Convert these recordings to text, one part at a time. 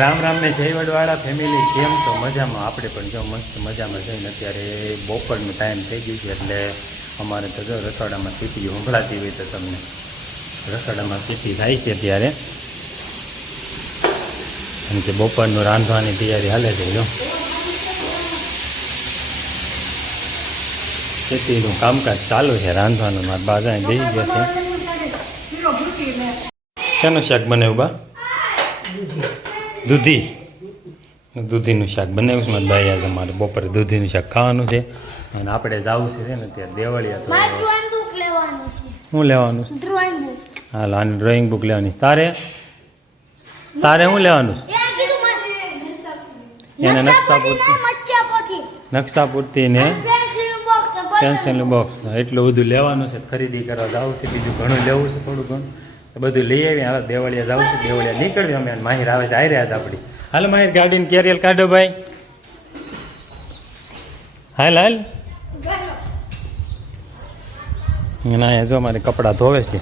રામ રામ ને જય વડવાળા ફેમિલી, કેમ છો? મજામાં? આપણે પણ જો મસ્ત મજામાં જઈને અત્યારે બપોરનો ટાઈમ થઈ ગયો છે એટલે અમારે તો જો રસોડામાં સીટી સંભળાતી હોય તો તમને રસોડામાં સીટી થાય છે અત્યારે, અને કે બપોરનું રાંધવાની તૈયારી હાલે છે. જો સીટીનું કામકાજ ચાલુ છે, રાંધવાનું. મારા બાજા બેસી ગયા છે. શેનું શાક બનાવ્યું બા? દૂધીનું શાક બનાવ્યું છે મારા ભાઈ. આજે અમારે બપોરે દૂધીનું શાક ખાવાનું છે અને આપણે જવું છે ને ત્યાં દેવળિયા. તો શું લેવાનું છે? હાલ, આની ડ્રોઈંગ બુક લેવાની. તારે શું લેવાનું છે? એને નકશા પૂરતી ને પેન્સિલ બોક્સ એટલું બધું લેવાનું છે. ખરીદી કરવા જવું છે, બીજું ઘણું લેવું છે, થોડું ઘણું બધું લઈ આવી. હાલ દેવળિયા જવું છે, દેવળિયા નીકળવી અમે. માહિર આવે છે, આવી રહ્યા છે આપણી. હાલ માહિર, ગાડીને કેરિયર કાઢો ભાઈ. હાલ હાલ. ના જો અમારે કપડાં ધોવે છે.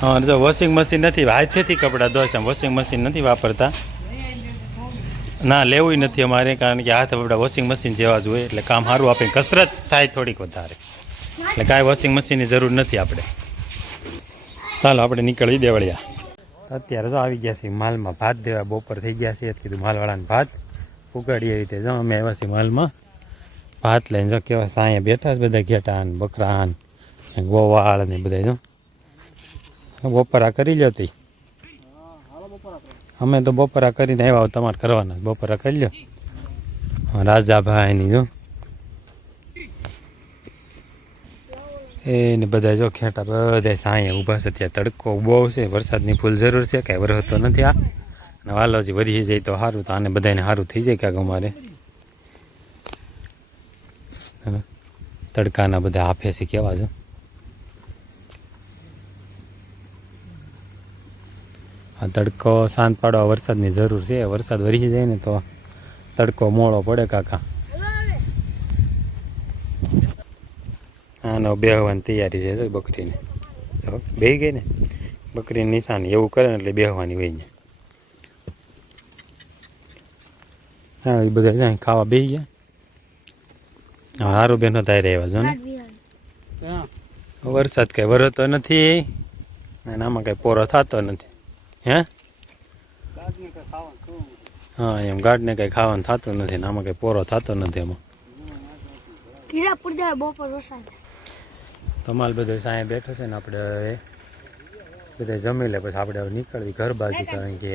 હા, જો વોશિંગ મશીન નથી, હાથેથી કપડાં ધોવે છે. વોશિંગ મશીન નથી વાપરતા. ના, લેવું નથી અમારે, કારણ કે હાથ આપણા વોશિંગ મશીન જેવા જ હોય એટલે કામ સારું આપે, કસરત થાય થોડીક વધારે, એટલે કાંઈ વોશિંગ મશીનની જરૂર નથી આપણે. ચાલો આપણે નીકળી દેવળિયા. અત્યારે જો આવી ગયા છીએ માલમાં ભાત દેવા. બપોર થઈ ગયા છે, કીધું માલવાળાને ભાત ઉગાડીએ. રીતે જો અમે આવ્યા છીએ માલમાં ભાત લઈને. જો કેવા સાંયે બેઠા છે બધા, ઘેટા ને બકરા ને ગોવાળ ને બધા. જો બપોરા કરી લો તી. અમે તો બપોરા કરીને આવ્યા, તમારે કરવાના બપોરા કરી લો. રાજાભાઈની જો એને બધા જો ખેટા બધા સાંયે ઊભા છે. ત્યાં તડકો બહુ છે, વરસાદની ફૂલ જરૂર છે, કાંઈ વરસતો નથી. આ અને વાલોજી વધી જાય તો સારું, તો આને બધાને સારું થઈ જાય કાંઈક અમારે. તડકાના બધા હાફે છે કેવા છો. આ તડકો શાંત પાડવા વરસાદની જરૂર છે. વરસાદ વરી જાય ને તો તડકો મોડો પડે કાકા. આનો બેહવાની તૈયારી છે બકરીને. બેહી ગઈ ને બકરીની નિશાની, એવું કરે ને એટલે બેહવાની હોય ને. હા, એ બધા જાય ખાવા બેસી ગયા. હા, સારું બેનો તારે આવ્યા છો ને. વરસાદ કઈ વરસતો નથી અને આમાં કઈ પોરો થતો નથી. હે, હા એમ ગાઢને કઈ ખાવાનું થતું નથી ને આમાં કઈ પોરો થતો નથી. એમાં તમારે બધો સાંય બેઠો છે ને. આપણે હવે બધા જમી લે પછી આપણે હવે નીકળવી ઘર બાજુ, કારણ કે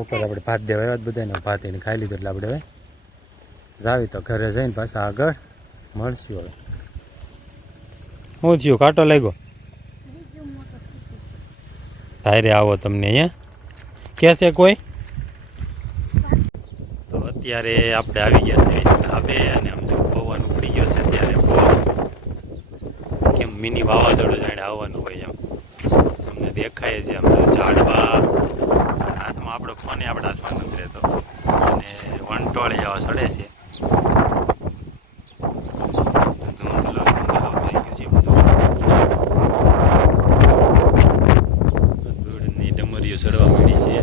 ઉપર આપણે ભાત દેવા આવ્યા બધાને. ભાત એને ખાઈ લીધું એટલે આપણે હવે જાવી તો ઘરે જઈને પાછા આગળ મળશું. હવે શું થયું? કાંટો લાગ્યો? તારે આવો તમને અહીંયા કહેશે કોઈ? તો અત્યારે આપણે આવી ગયા છે ધાબે, અને આમ જો પવન ઉપડી ગયો છે. ત્યારે કેમ મિની વાવાઝોડું જાણે આવવાનું હોય એમ અમને દેખાય છે. આમ ઝાડવા હાથમાં, આપણો ફોન આપણા હાથમાં નથી રહેતો, અને વંટોળે જવા સડે છે. ધૂંધલો થઈ ગયું છે બધું. ધૂળની ડમરીઓ સડવા મળી છે.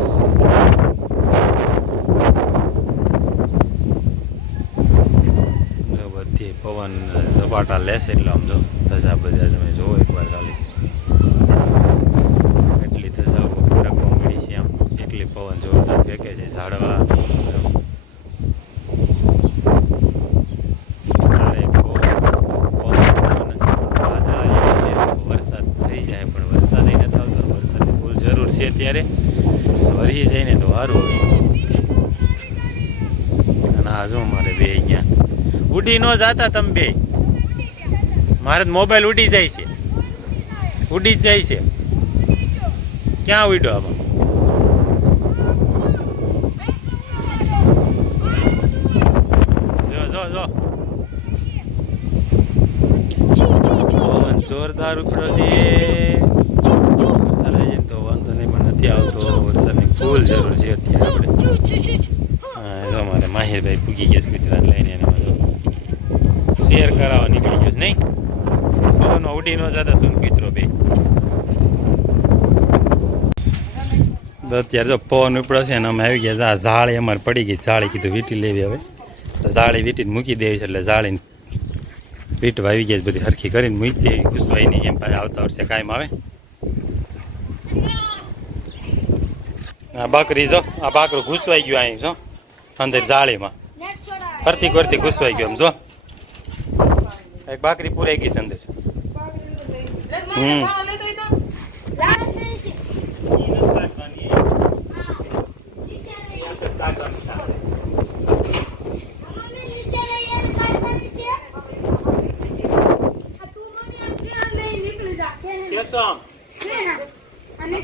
બધી પવન ઝપાટા લેશે એટલે આમ જો ધજા બધા તમે જોવો એકવાર ખાલી. એટલી ધજાઓ રાખવા મળી છે આમ, એટલી પવન જોરદાર ફેંકે છે. ઝાડવા વરસાદ થઈ જાય પણ વરસાદ નથી આવતો. વરસાદની ફૂલ જરૂર છે અત્યારે, વરી જાય ને તો સારું હોય. અને આ જો મારે બે અહીંયા ઉડી ન જાતા તમે બે. મારે મોબાઈલ ઉડી જાય છે, ઉડી જ જાય છે. ક્યાં ઉડ્યો આમાં? જો જો જો જોરદાર ઉપડ્યો છે. વરસાદ આવી તો વાંધો નહીં, પણ નથી આવતો. વરસાદની ફૂલ જરૂર છે અત્યારે આપણે. હા, જો મારે માહિરભાઈ પૂગી ગયા છે કૂતરાને લઈને. એને શેર કરાવવા નીકળી ગયો છે નહીં. પવન ઉડી ન જતા તું કૂતરો બે. તો અત્યારે જો પવન ઉપડ્યો છે ને અમે આવી ગયા છે. આ ઝાડી અમારે પડી ગઈ. ઝાડી કીધું વીંટી લેવી હવે. તો ઝાડી વીંટીને મૂકી દેવી છે એટલે ઝાડીને વીંટવા આવી ગયા છે બધી હરખી કરીને મૂકી દેવી. ઘૂસવાય નહીં એમ પાછા આવતા વર્ષે કાયમ આવે. આ બકરી જો આ બાકરું ઘૂસવાઈ ગયું અહીં જો અંદર ઝાડીમાં ફરતી કરતી ઘૂસવાઈ ગયો એમ જો એક બાકરી પૂરાઈ ગઈ છે અંદર.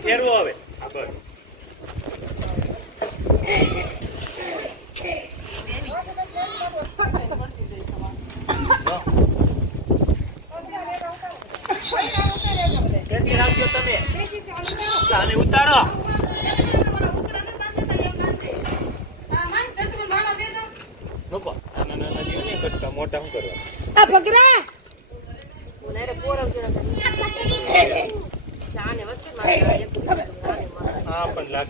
ફેરવો હવે તમે ઉતારો મોટા શું કરવા હા પણ લાગ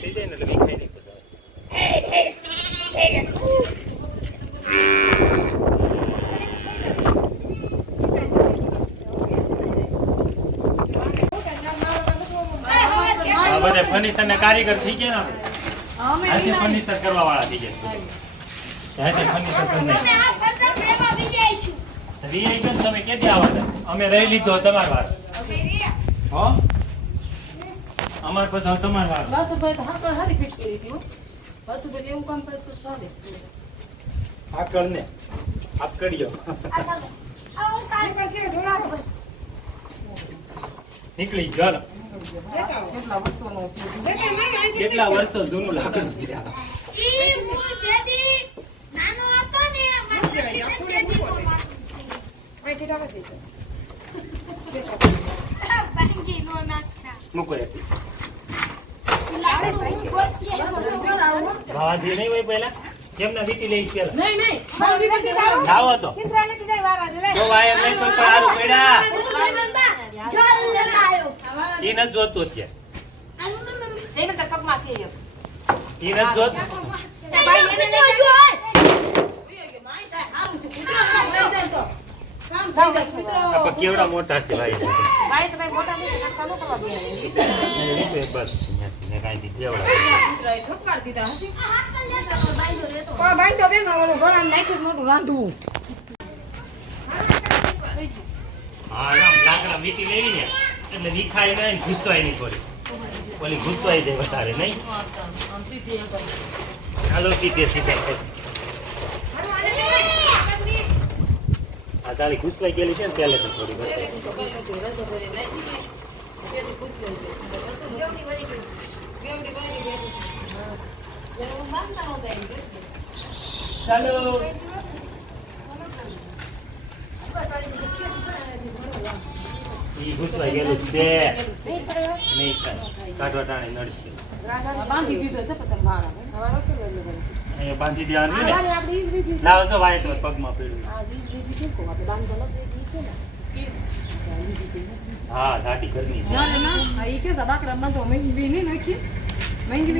થઈ જાય ને એટલે વિખાઈ નહીં બધા ફર્નિચર ના કારીગર થઈ ગયા ને આપણે ફર્નિચર કરવા વાળા થઈ ગયા. તમે ક્યાંથી આવવાના? અમે રહી લીધો તમારી વાર હો અમારે પછી તમારી વાર આ કરને આપ કર્યો નીકળી ગયો. કેટલા વર્ષો જૂનું લાકડું છે. મૂકો ભાવાજી નહીં હોય પેલા કેમ ના વીટી લઈ છે લાવો તો વાયર નહીં કોઈ સારું પડ્યા એ નથી જોતું અત્યારે એ નથી જોતું. કેવડા મોટા છે ભાઈ બસ લાકડા વીટી લેવી ને એટલે વિખાય નહીં ઘૂસવાય નહીં થોડી ઓલી ઘૂસવાઈ જાય વધારે નહીં. હાલો સીધે સીધે આ તાળી ઘૂસવાઈ ગયેલી છે ને પહેલે તો થોડી ચાલો ઘૂસવાઈ ગયેલું છે નહીં કાઢવા ટાણે નડશે બાંધી દેવાનું ને લાવો તો વાય તો પગમાં પીડું હા સાટી ઘરની મહેંગી